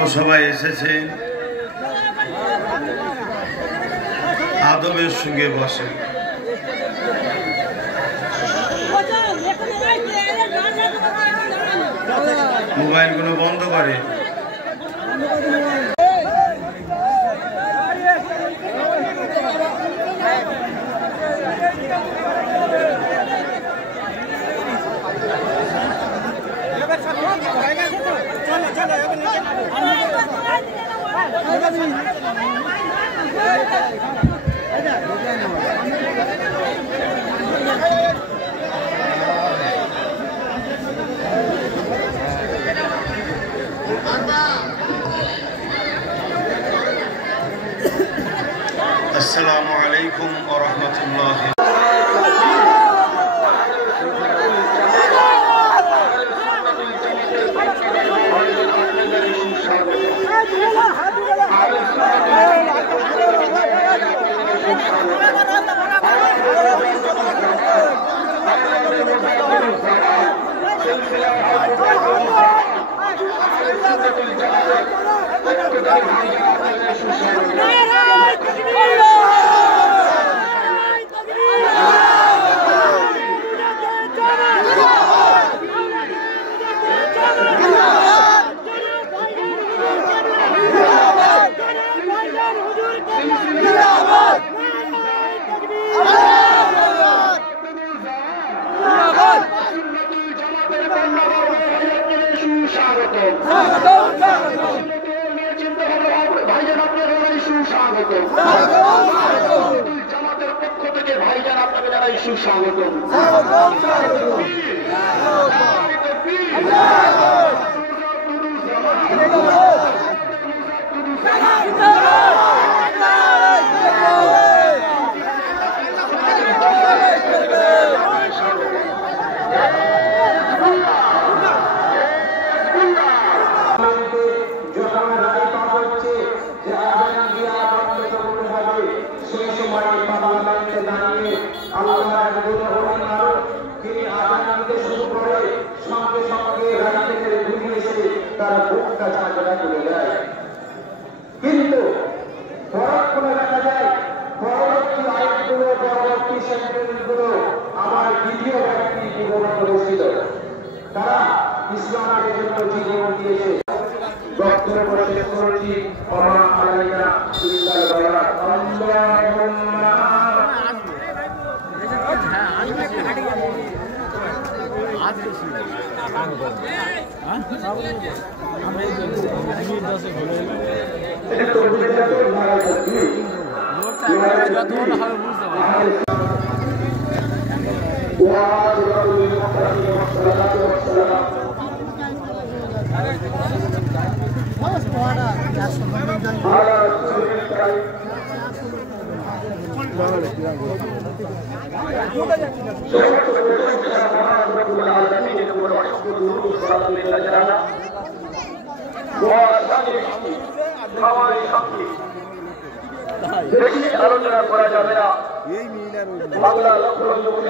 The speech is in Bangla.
জনসভায় এসেছেন আদবের সঙ্গে বসে। মোবাইলগুলো বন্ধ করে। আসসালামু আলাইকুম ওয়া রাহমাতুল্লাহ। জামাতের পক্ষ থেকে ভাইজান আপনাকে জানাই সুস্বাগত। কিন্তু পরক্ষণে দেখা যায় পরবর্তী আইনগুলো পরবর্তী সেন্টেন্সগুলো আমার দ্বিতীয় ব্যক্তি জীবন করেছিল। তারা ইসলামের জন্য জীবন দিয়েছে। বক্তব্য শেষ করেছি ওমা আলাইনা ইল্লাল বালাগ। আল্লাহুম্মা আলোচনা করা যাবে না। বাংলা লক্ষ লক্ষ